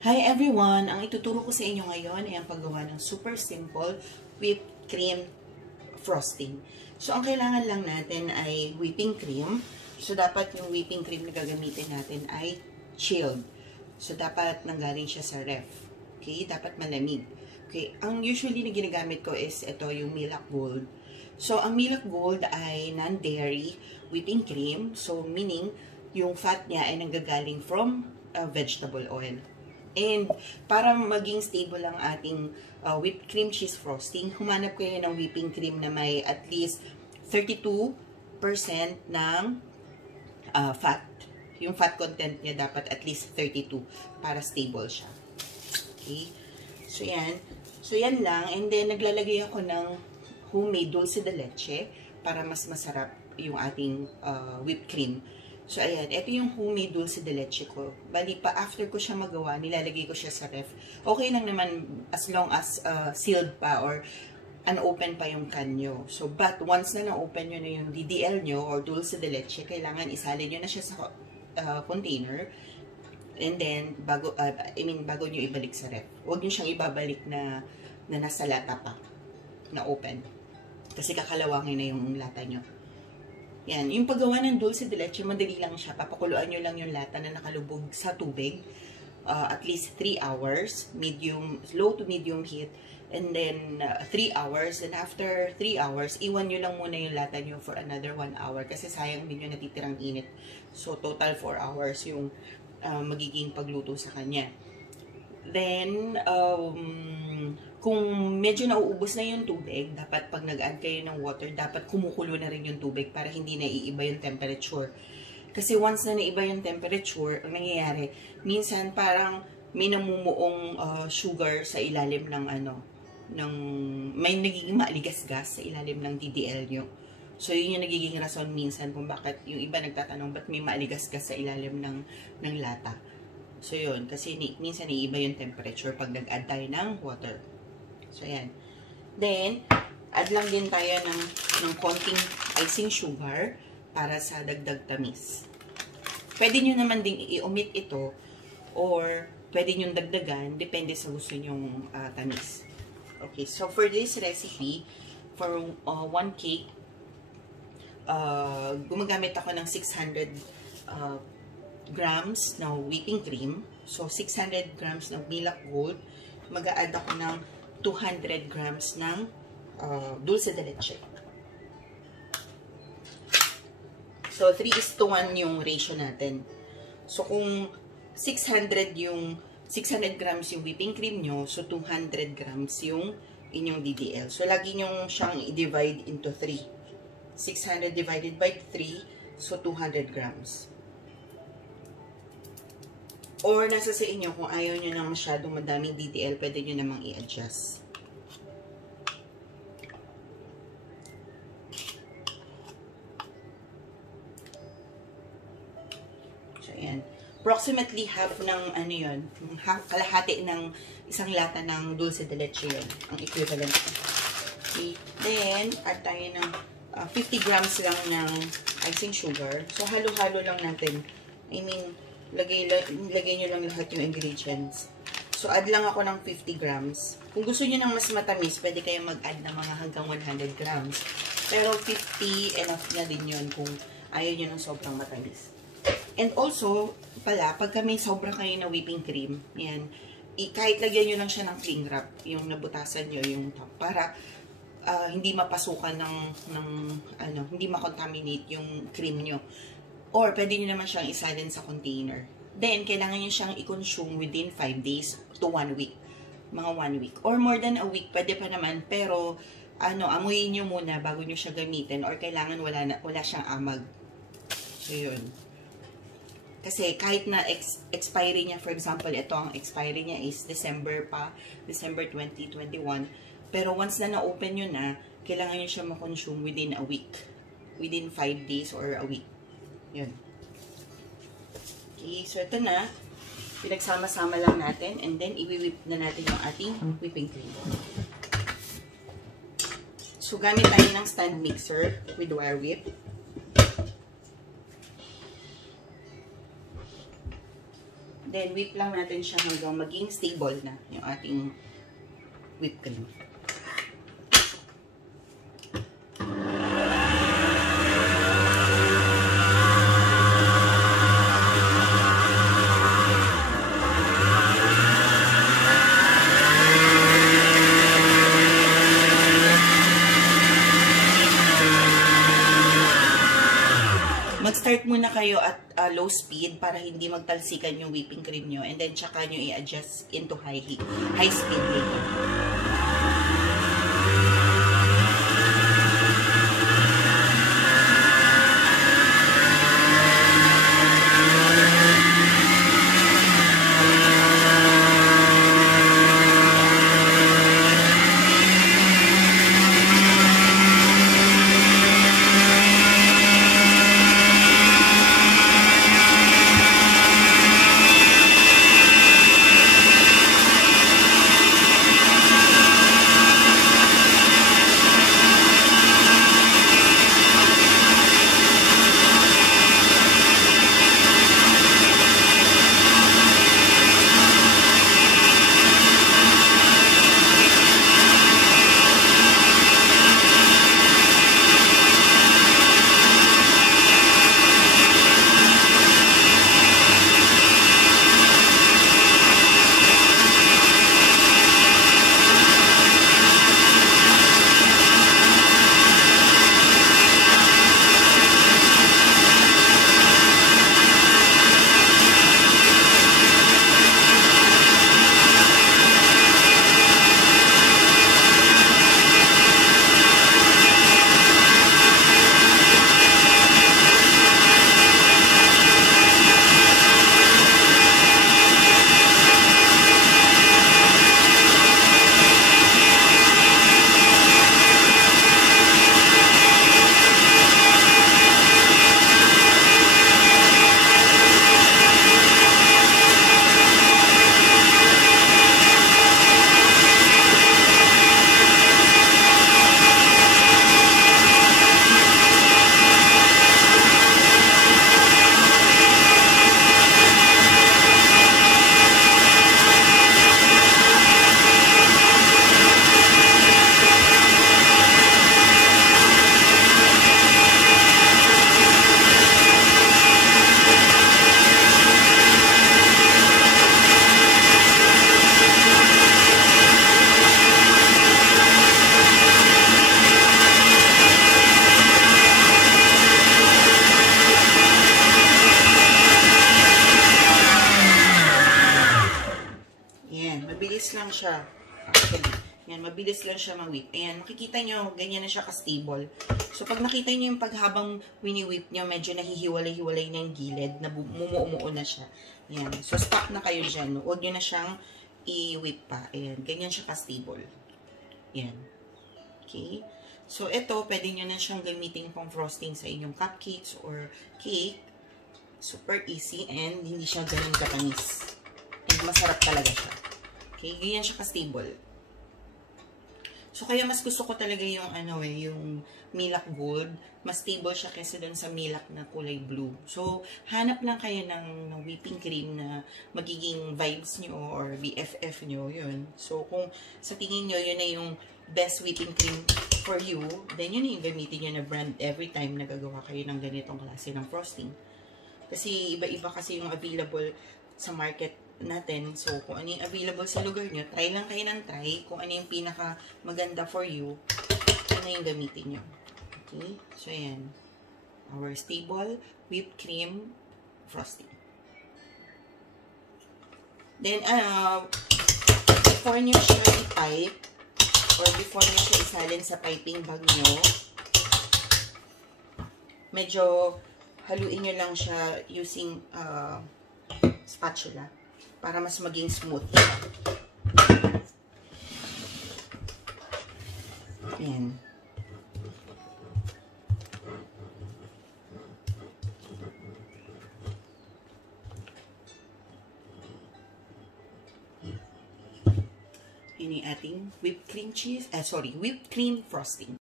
Hi everyone! Ang ituturo ko sa inyo ngayon ay ang paggawa ng super simple whipped cream frosting. So, ang kailangan lang natin ay whipping cream. So, dapat yung whipping cream na gagamitin natin ay chilled. So, dapat nanggaling siya sa ref. Okay? Dapat malamig. Okay? Ang usually na ginagamit ko is ito, yung Milk Gold. So, ang Milk Gold ay non-dairy whipping cream. So, meaning, yung fat niya ay nanggagaling from vegetable oil. And para maging stable ang ating whipped cream cheese frosting, humanap kayo ng whipping cream na may at least 32% ng fat. Yung fat content niya dapat at least 32 para stable siya. Okay? So, yan. So, yan lang. And then, naglalagay ako ng homemade Dulce De Leche para mas masarap yung ating whipped cream. So, ayan. Ito yung homemade Dulce De Leche ko. Bali pa, after ko siya magawa, nilalagay ko siya sa ref. Okay lang naman as long as sealed pa or unopen pa yung can nyo. So, but once na na-open nyo na yung DDL nyo or Dulce De Leche, kailangan isalin nyo na siya sa container. And then, bago nyo ibalik sa ref. Huwag nyo siyang ibabalik na nasa lata pa, na open. Kasi kakalawangin na yung lata nyo. Yan, yung paggawa ng Dulce De Leche, madali lang siya. Papakuluan nyo lang yung lata na nakalubog sa tubig. At least 3 hours. Low to medium heat. And then, 3 hours. And after 3 hours, iwan nyo lang muna yung lata nyo for another 1 hour. Kasi sayang din yung natitirang init. So, total 4 hours yung magiging pagluto sa kanya. Then, kung medyo nauubos na yung tubig, dapat pag nag-add kayo ng water, dapat kumukulo na rin yung tubig para hindi na iiba yung temperature. Kasi once na naiba yung temperature, ang nangyayari, minsan parang may namumuong sugar sa ilalim ng may nagiging maaligasgas sa ilalim ng DDL nyo. So, yun yung nagiging rason minsan kung bakit yung iba nagtatanong, ba't may maaligasgas sa ilalim ng lata. So, yun. Kasi minsan naiiba yung temperature pag nag-add tayo ng water. So, ayan. Then, add lang din tayo ng konting icing sugar para sa dagdag tamis. Pwede nyo naman din i-omit ito or pwede nyo dagdagan. Depende sa gusto nyong tamis. Okay. So, for this recipe, for 1 cake, gumagamit ako ng 600 grams na whipping cream. So, 600 grams ng Milk Gold. Mag-a-add ako ng 200 grams ng Dulce De Leche. So, 3:1 yung ratio natin. So, kung 600 grams yung whipping cream nyo, so 200 grams yung inyong DDL. So, lagi nyo siyang i-divide into 3. 600 divided by 3, so 200 grams. Or nasa sa inyo, kung ayaw nyo na masyadong madaming DDL, pwede nyo namang i-adjust. So, ayan. Approximately half ng, kalahati ng isang lata ng Dulce De Leche yun. Ang equivalent. Okay. Then, add tayo ng 50 grams lang ng icing sugar. So, halo-halo lang natin. Lagay nyo lang lahat yung ingredients. So, add lang ako ng 50 grams. Kung gusto nyo ng mas matamis, pwede kayo mag-add ng mga hanggang 100 grams. Pero 50, enough na din yun kung ayaw nyo ng sobrang matamis. And also, pagka may sobra kayo na whipping cream, yan, kahit lagyan nyo lang siya ng cling wrap, yung nabutasan nyo, yung top, para hindi mapasukan hindi makontaminate yung cream nyo. Or, pwede nyo naman siyang isalin sa container. Then, kailangan nyo siyang i-consume within 5 days to 1 week. Mga 1 week. Or more than a week, pwede pa naman. Pero, amuyin nyo muna bago nyo siya gamitin. Or, kailangan wala siyang amag. So, yun. Kasi, kahit na expiry niya, for example, ito ang expiry niya is December 2021. Pero, once na na-open nyo na, kailangan nyo siya ma-consume within a week. Within 5 days or a week. Yun. Okay, so ito na. Pinagsama-sama lang natin. And then, i-whip na natin yung ating whipping cream. So, gamit tayo ng stand mixer with wire whip. Then, whip lang natin siya hanggang maging stable na yung ating whipped cream. Mag-start muna kayo at low speed para hindi magtalsikan yung whipping cream nyo. And then, tsaka nyo i-adjust into high speed later. Mabilis lang siya. Yan, mabilis lang siya ma-whip. Ayan, makikita nyo, ganyan na siya ka-stable. So, pag nakita nyo yung paghabang wini-whip nyo, medyo nahihiwalay-hiwalay na yung gilid, na mumuumuo na siya. Ayan, so stop na kayo dyan. Huwag nyo na siyang i-whip pa. Ayan, ganyan siya ka-stable. Ayan. Okay. So, ito, pwede nyo na siyang gamitin pang frosting sa inyong cupcakes or cake. Super easy and hindi siya ganun katamis. And masarap talaga siya. Okay, ganyan siya ka-stable. So, kaya mas gusto ko talaga yung, yung milk gold. Mas stable siya kaysa dun sa milk na kulay blue. So, hanap lang kayo ng whipping cream na magiging vibes nyo or BFF nyo, yun. So, kung sa tingin nyo, yun na yung best whipping cream for you, then yun na yung gamitin nyo na brand every time na gagawa kayo ng ganitong klase ng frosting. Kasi iba-iba kasi yung available sa market natin. So, kung ano yung available sa lugar nyo, try lang kayo ng try. Kung ano yung pinaka maganda for you, ano yung gamitin nyo. Okay? So, ayan. Our stable whipped cream frosting. Then, before nyo siya i-pipe, or before nyo siya isalin sa piping bag nyo, medyo haluin nyo lang siya using spatula para mas maging smooth. Ayan. Yan yung ating whipped cream whipped cream frosting.